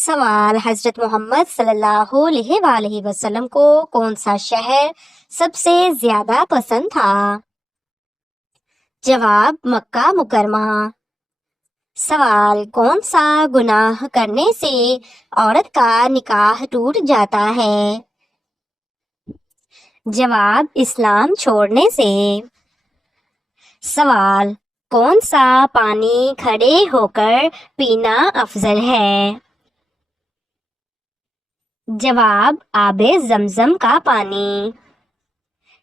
سوال: حضرت محمد صلی اللہ علیہ وآلہ وسلم کو کون سا شہر سب سے زیادہ پسند تھا؟ جواب: مکہ مکرمہ۔ سوال: کون سا گناہ کرنے سے عورت کا نکاح ٹوٹ جاتا ہے؟ جواب: اسلام چھوڑنے سے۔ سوال: کون سا پانی کھڑے ہو کر پینا افضل ہے؟ جواب: آب زمزم کا پانی۔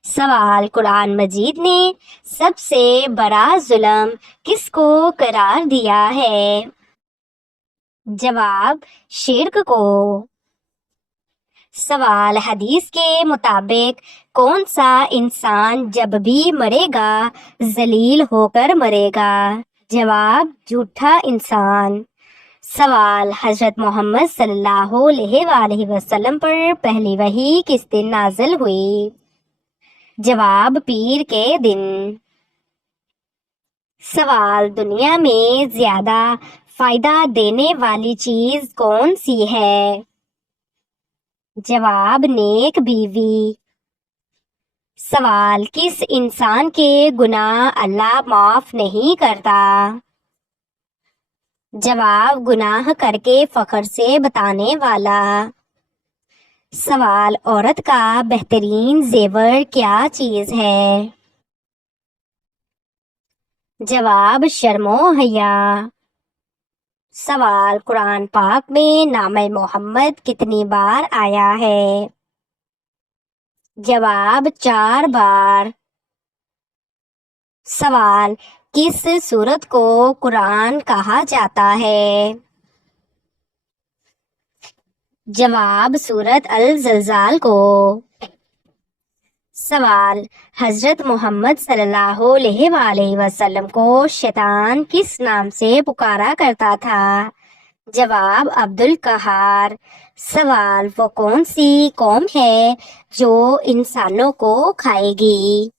سوال: قرآن مجید نے سب سے بڑا ظلم کس کو قرار دیا ہے؟ جواب: شرک کو۔ سوال: حدیث کے مطابق کون سا انسان جب بھی مرے گا ذلیل ہو کر مرے گا؟ جواب: جھوٹا انسان۔ سوال: حضرت محمد صلی اللہ علیہ وآلہ وسلم پر پہلی وحی کس دن نازل ہوئی؟ جواب: پیر کے دن۔ سوال: دنیا میں زیادہ فائدہ دینے والی چیز کون سی ہے؟ جواب: نیک بیوی۔ سوال: کس انسان کے گناہ اللہ معاف نہیں کرتا؟ جواب: گناہ کر کے فخر سے بتانے والا۔ سوال: عورت کا بہترین زیور کیا چیز ہے؟ جواب: شرم و حیا۔ سوال: قرآن پاک میں نام محمد کتنی بار آیا ہے؟ جواب: 4 بار۔ سوال: کس سورت کو قرآن کہا جاتا ہے؟ جواب: سورت الزلزال کو۔ سوال: حضرت محمد صلی اللہ علیہ وآلہ وسلم کو شیطان کس نام سے پکارا کرتا تھا؟ جواب: عبد القہار۔ سوال: وہ کون سی قوم ہے جو انسانوں کو کھائے گی؟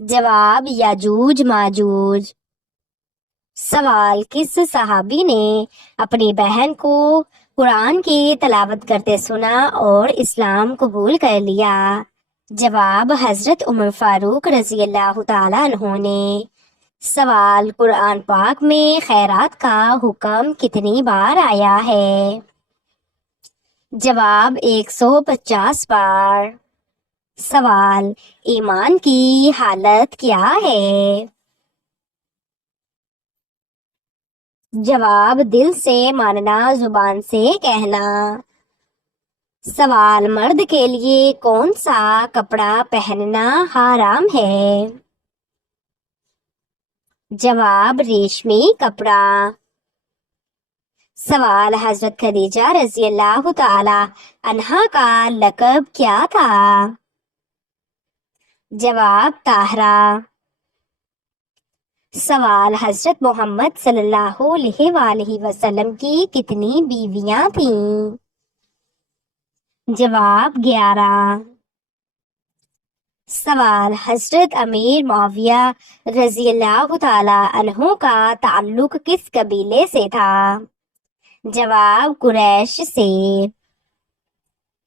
جواب: یاجوج ماجوج۔ سوال: کس صحابی نے اپنی بہن کو قرآن کی تلاوت کرتے سنا اور اسلام قبول کر لیا؟ جواب: حضرت عمر فاروق رضی اللہ تعالیٰ عنہ نے۔ سوال: قرآن پاک میں خیرات کا حکم کتنی بار آیا ہے؟ جواب: 150 بار۔ سوال: ایمان کی حالت کیا ہے؟ جواب: دل سے ماننا، زبان سے کہنا۔ سوال: مرد کے لیے کون سا کپڑا پہننا حرام ہے؟ جواب: ریشمی کپڑا۔ سوال: حضرت خدیجہ رضی اللہ تعالی عنہا کا لقب کیا تھا؟ جواب: طاہرہ۔ سوال: حضرت محمد صلی اللہ علیہ وآلہ وسلم کی کتنی بیویاں تھیں؟ جواب: 11۔ سوال: حضرت امیر معاویہ رضی اللہ تعالی عنہ کا تعلق کس قبیلے سے تھا؟ جواب: قریش سے۔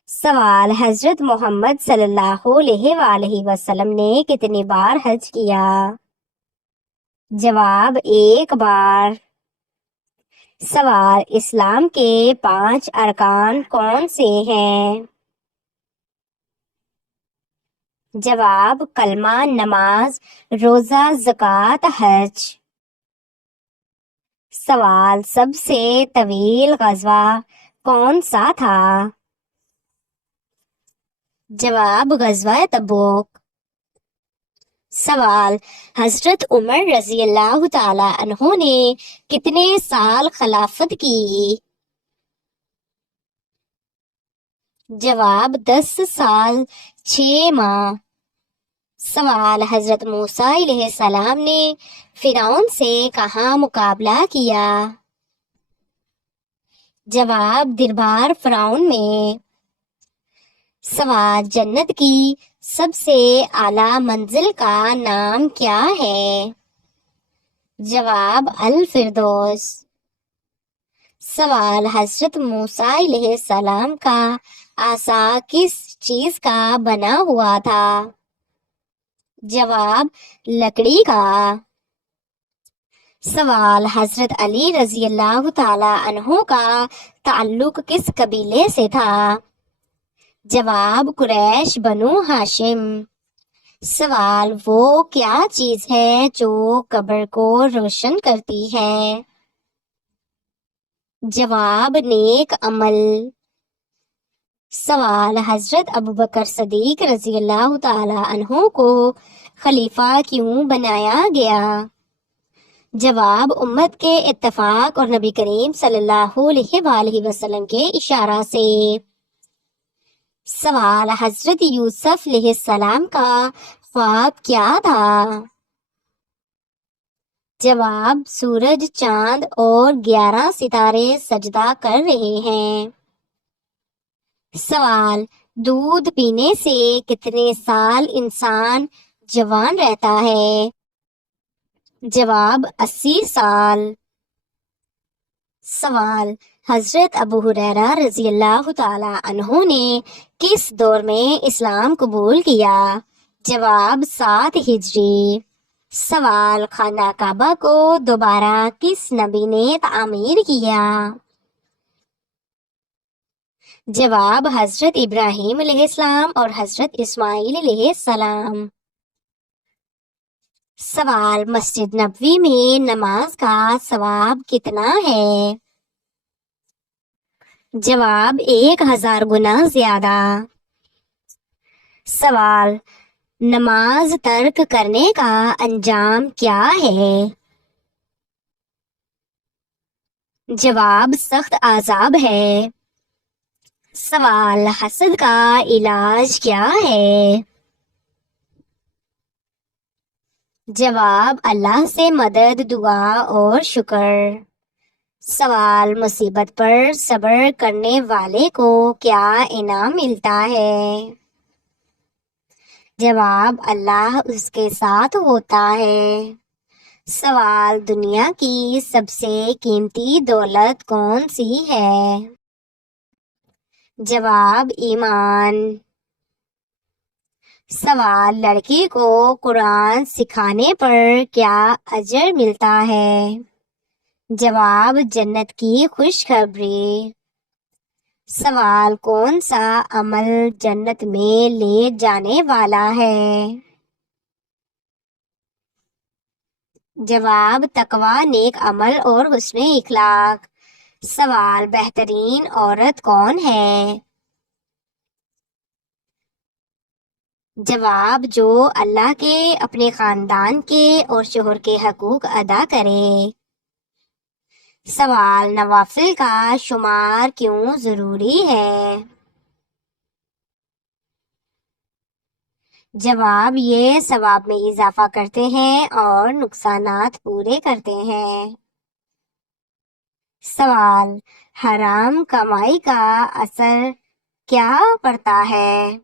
سوال: حضرت محمد صلی اللہ علیہ وآلہ وسلم نے کتنی بار حج کیا؟ جواب: 1 بار۔ سوال: اسلام کے 5 ارکان کون سے ہیں؟ جواب: کلمہ، نماز، روزہ، زکوٰۃ، حج۔ سوال: سب سے طویل غزوہ کون سا تھا؟ جواب: غزوہ تبوک۔ سوال: حضرت عمر رضی اللہ تعالی عنہ نے کتنے سال خلافت کی؟ جواب: 10 سال 6 ماہ۔ سوال: حضرت موسیٰ علیہ السلام نے فرعون سے کہاں مقابلہ کیا؟ جواب: دربار فرعون میں۔ سوال: جنت کی سب سے اعلیٰ منزل کا نام کیا ہے؟ جواب: الفردوس۔ سوال، حضرت موسیٰ علیہ السلام کا عصا کس چیز کا بنا ہوا تھا؟ جواب، لکڑی کا۔ سوال، حضرت علی رضی اللہ تعالی عنہ کا تعلق کس قبیلے سے تھا؟ جواب، قریش بنو ہاشم۔ سوال، وہ کیا چیز ہے جو قبر کو روشن کرتی ہے؟ جواب، نیک عمل۔ سوال، حضرت ابوبکر صدیق رضی اللہ تعالی عنہ کو خلیفہ کیوں بنایا گیا؟ جواب، امت کے اتفاق اور نبی کریم صلی اللہ علیہ وآلہ وسلم کے اشارہ سے۔ سوال، حضرت یوسف علیہ السلام کا خواب کیا تھا؟ جواب، سورج، چاند اور 11 ستارے سجدہ کر رہے ہیں۔ سوال، دودھ پینے سے کتنے سال انسان جوان رہتا ہے؟ جواب، 80 سال۔ سوال، حضرت ابو ہریرہ رضی اللہ تعالی عنہ نے کس دور میں اسلام قبول کیا؟ جواب، 7 ہجری۔ سوال، خانہ کعبہ کو دوبارہ کس نبی نے تعمیر کیا؟ جواب، حضرت ابراہیم علیہ السلام اور حضرت اسماعیل علیہ السلام۔ سوال، مسجد نبوی میں نماز کا ثواب کتنا ہے؟ جواب، 1000 گنا زیادہ۔ سوال، نماز ترک کرنے کا انجام کیا ہے؟ جواب، سخت عذاب ہے۔ سوال، حسد کا علاج کیا ہے؟ جواب، اللہ سے مدد، دعا اور شکر۔ سوال، مصیبت پر صبر کرنے والے کو کیا انعام ملتا ہے؟ جواب، اللہ اس کے ساتھ ہوتا ہے۔ سوال، دنیا کی سب سے قیمتی دولت کون سی ہے؟ جواب، ایمان۔ سوال، لڑکی کو قرآن سکھانے پر کیا اجر ملتا ہے؟ جواب، جنت کی خوشخبری۔ سوال، کون سا عمل جنت میں لے جانے والا ہے؟ جواب، تقوی، نیک عمل اور حسن اخلاق۔ سوال، بہترین عورت کون ہے؟ جواب، جو اللہ کے، اپنے خاندان کے اور شوہر کے حقوق ادا کرے۔ سوال، نوافل کا شمار کیوں ضروری ہے؟ جواب، یہ ثواب میں اضافہ کرتے ہیں اور نقصانات پورے کرتے ہیں۔ سوال، حرام کمائی کا اثر کیا پڑتا ہے؟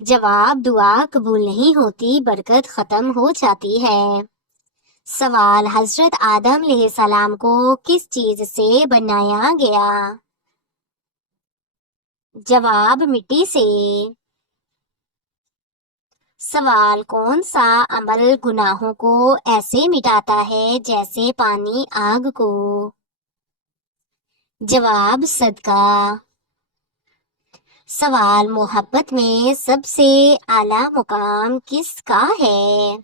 جواب، دعا قبول نہیں ہوتی، برکت ختم ہو جاتی ہے۔ سوال، حضرت آدم علیہ السلام کو کس چیز سے بنایا گیا؟ جواب، مٹی سے۔ سوال، کون سا عمل گناہوں کو ایسے مٹاتا ہے جیسے پانی آگ کو؟ جواب، صدقہ۔ سوال، محبت میں سب سے اعلیٰ مقام کس کا ہے؟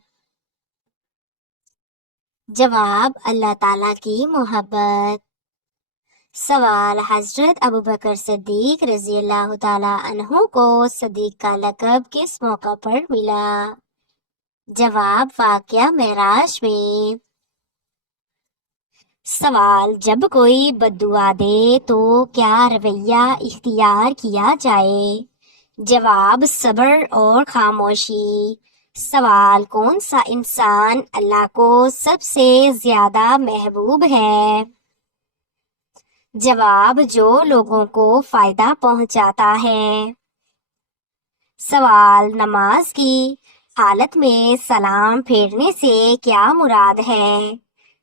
جواب، اللہ تعالیٰ کی محبت۔ سوال، حضرت ابوبکر صدیق رضی اللہ تعالی عنہ کو صدیق کا لقب کس موقع پر ملا؟ جواب، واقعہ معراج میں۔ سوال، جب کوئی بد دعا دے تو کیا رویہ اختیار کیا جائے؟ جواب، صبر اور خاموشی۔ سوال، کون سا انسان اللہ کو سب سے زیادہ محبوب ہے؟ جواب، جو لوگوں کو فائدہ پہنچاتا ہے۔ سوال، نماز کی حالت میں سلام پھیرنے سے کیا مراد ہے؟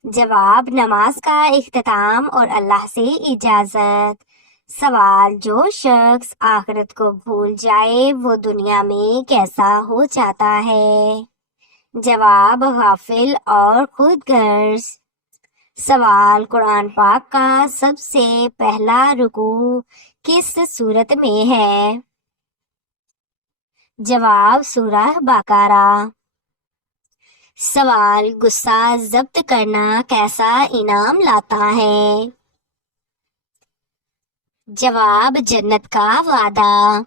جواب نماز کا اختتام اور اللہ سے اجازت۔ سوال جو شخص آخرت کو بھول جائے وہ دنیا میں کیسا ہو جاتا ہے؟ جواب غافل اور خود غرض۔ سوال قرآن پاک کا سب سے پہلا رکوع کس سورت میں ہے؟ جواب سورہ بقرہ۔ سوال غصہ ضبط کرنا کیسا انعام لاتا ہے؟ جواب جنت کا وعدہ۔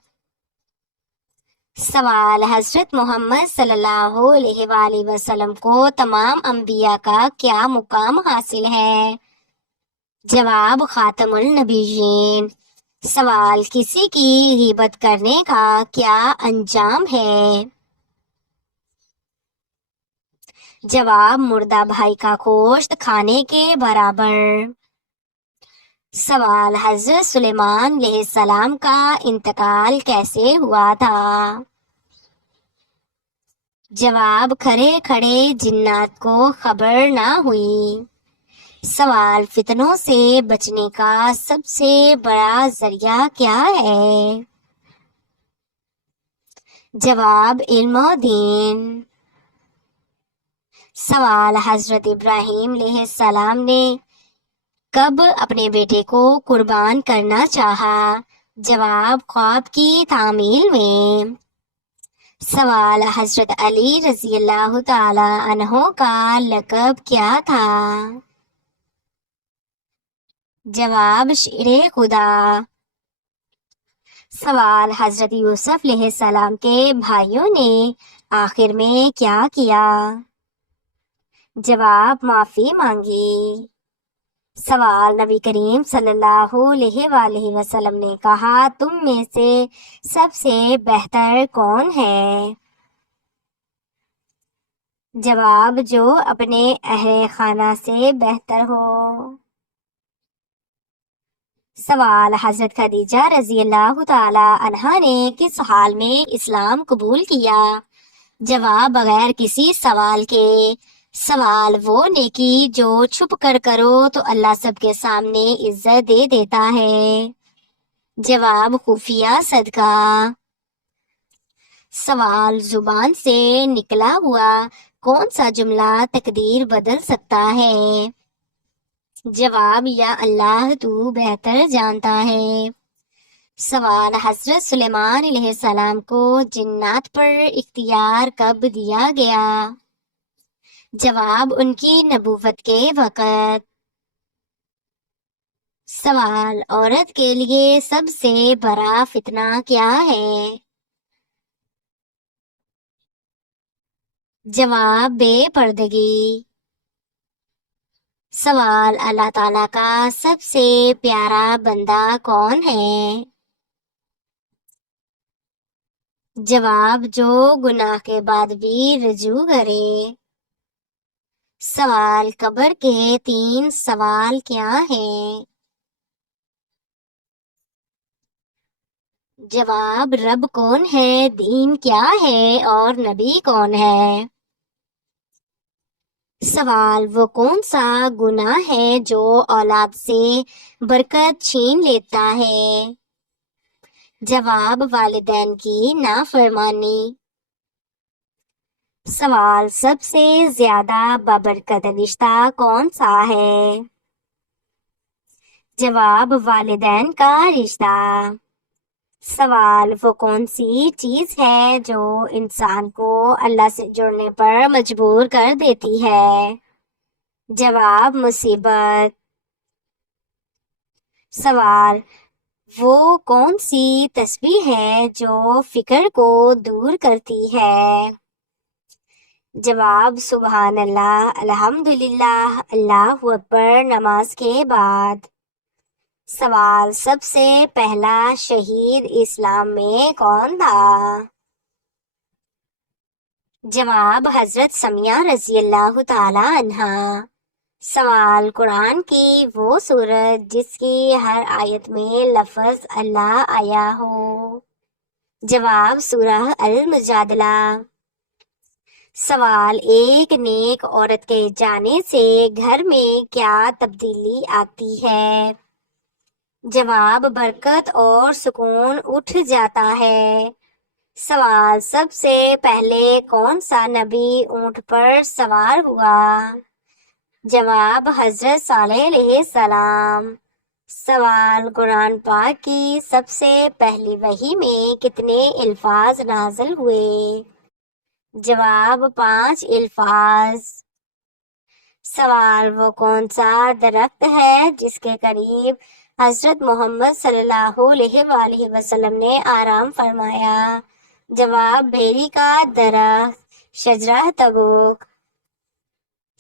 سوال حضرت محمد صلی اللہ علیہ وآلہ وسلم کو تمام انبیاء کا کیا مقام حاصل ہے؟ جواب خاتم النبیین۔ سوال کسی کی غیبت کرنے کا کیا انجام ہے؟ جواب مردہ بھائی کا گوشت کھانے کے برابر۔ سوال حضرت سلیمان علیہ السلام کا انتقال کیسے ہوا تھا؟ جواب کھڑے کھڑے جنات کو خبر نہ ہوئی۔ سوال فتنوں سے بچنے کا سب سے بڑا ذریعہ کیا ہے؟ جواب علم و دین۔ سوال حضرت ابراہیم علیہ السلام نے کب اپنے بیٹے کو قربان کرنا چاہا؟ جواب خواب کی تعمیل میں۔ سوال حضرت علی رضی اللہ تعالی عنہ کا لقب کیا تھا؟ جواب شیر خدا۔ سوال حضرت یوسف علیہ السلام کے بھائیوں نے آخر میں کیا کیا؟ جواب معافی مانگی۔ سوال نبی کریم صلی اللہ علیہ وآلہ وسلم نے کہا تم میں سے سب سے بہتر کون ہے؟ جواب جو اپنے اہل خانہ سے بہتر ہو۔ سوال حضرت خدیجہ رضی اللہ تعالی عنہا نے کس حال میں اسلام قبول کیا؟ جواب بغیر کسی سوال کے۔ سوال وہ نیکی جو چھپ کر کرو تو اللہ سب کے سامنے عزت دے دیتا ہے۔ جواب خفیہ صدقہ۔ سوال زبان سے نکلا ہوا کون سا جملہ تقدیر بدل سکتا ہے؟ جواب یا اللہ تو بہتر جانتا ہے۔ سوال حضرت سلیمان علیہ السلام کو جنات پر اختیار کب دیا گیا؟ جواب ان کی نبوت کے وقت۔ سوال عورت کے لیے سب سے بڑا فتنہ کیا ہے؟ جواب بے پردگی۔ سوال اللہ تعالیٰ کا سب سے پیارا بندہ کون ہے؟ جواب جو گناہ کے بعد بھی رجوع کرے۔ سوال قبر کے 3 سوال کیا ہیں؟ جواب رب کون ہے، دین کیا ہے اور نبی کون ہے؟ سوال وہ کون سا گناہ ہے جو اولاد سے برکت چھین لیتا ہے؟ جواب والدین کی نافرمانی۔ سوال سب سے زیادہ بابرکت رشتہ کون سا ہے؟ جواب والدین کا رشتہ۔ سوال وہ کون سی چیز ہے جو انسان کو اللہ سے جڑنے پر مجبور کر دیتی ہے؟ جواب مصیبت۔ سوال وہ کون سی تسبیح ہے جو فکر کو دور کرتی ہے؟ جواب سبحان اللہ، الحمدللہ، اللہ اکبر نماز کے بعد۔ سوال سب سے پہلا شہید اسلام میں کون تھا؟ جواب حضرت سمیہ رضی اللہ تعالی عنہا۔ سوال قرآن کی وہ سورت جس کی ہر آیت میں لفظ اللہ آیا ہو؟ جواب سورہ المجادلہ۔ سوال، ایک نیک عورت کے جانے سے گھر میں کیا تبدیلی آتی ہے؟ جواب، برکت اور سکون اٹھ جاتا ہے۔ سوال، سب سے پہلے کون سا نبی اونٹ پر سوار ہوا؟ جواب، حضرت صالح علیہ السلام۔ سوال، قرآن پاک کی سب سے پہلی وحی میں کتنے الفاظ نازل ہوئے؟ جواب، 5 الفاظ۔ سوال، وہ کون سا درخت ہے جس کے قریب حضرت محمد صلی اللہ علیہ وآلہ وسلم نے آرام فرمایا؟ جواب، بیری کا درخت، شجرہ تبوک۔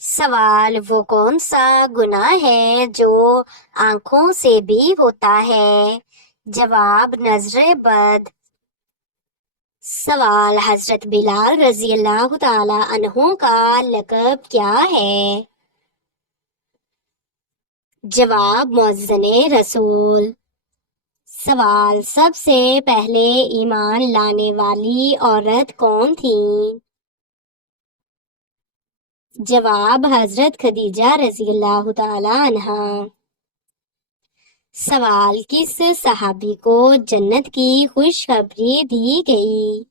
سوال، وہ کون سا گناہ ہے جو آنکھوں سے بھی ہوتا ہے؟ جواب، نظر بد۔ سوال، حضرت بلال رضی اللہ تعالی عنہ کا لقب کیا ہے؟ جواب، مؤذن رسول۔ سوال، سب سے پہلے ایمان لانے والی عورت کون تھی؟ جواب، حضرت خدیجہ رضی اللہ تعالی عنہا۔ سوال، کس صحابی کو جنت کی خوشخبری دی گئی؟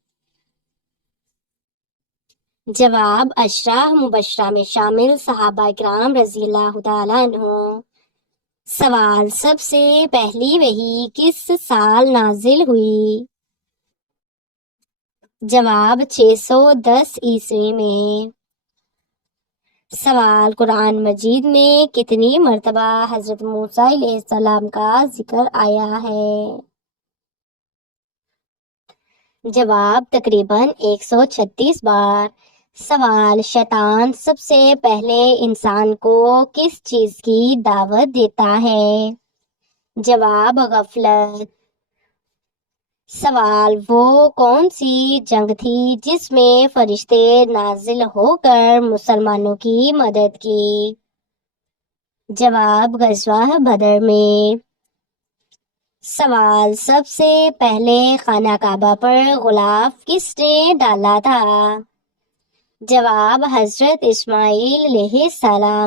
جواب، 10 مبشرہ میں شامل صحابہ کرام رضی اللہ تعالی عنہ۔ سوال، سب سے پہلی وحی کس سال نازل ہوئی؟ جواب، 610 عیسوی میں۔ سوال، قرآن مجید میں کتنی مرتبہ حضرت موسیٰ علیہ السلام کا ذکر آیا ہے؟ جواب، تقریباً 136 بار۔ سوال، شیطان سب سے پہلے انسان کو کس چیز کی دعوت دیتا ہے؟ جواب، غفلت۔ سوال، وہ کون سی جنگ تھی جس میں فرشتے نازل ہو کر مسلمانوں کی مدد کی؟ جواب، غزوہ بدر میں۔ سوال، سب سے پہلے خانہ کعبہ پر غلاف کس نے ڈالا تھا؟ جواب، حضرت اسماعیل علیہ السلام۔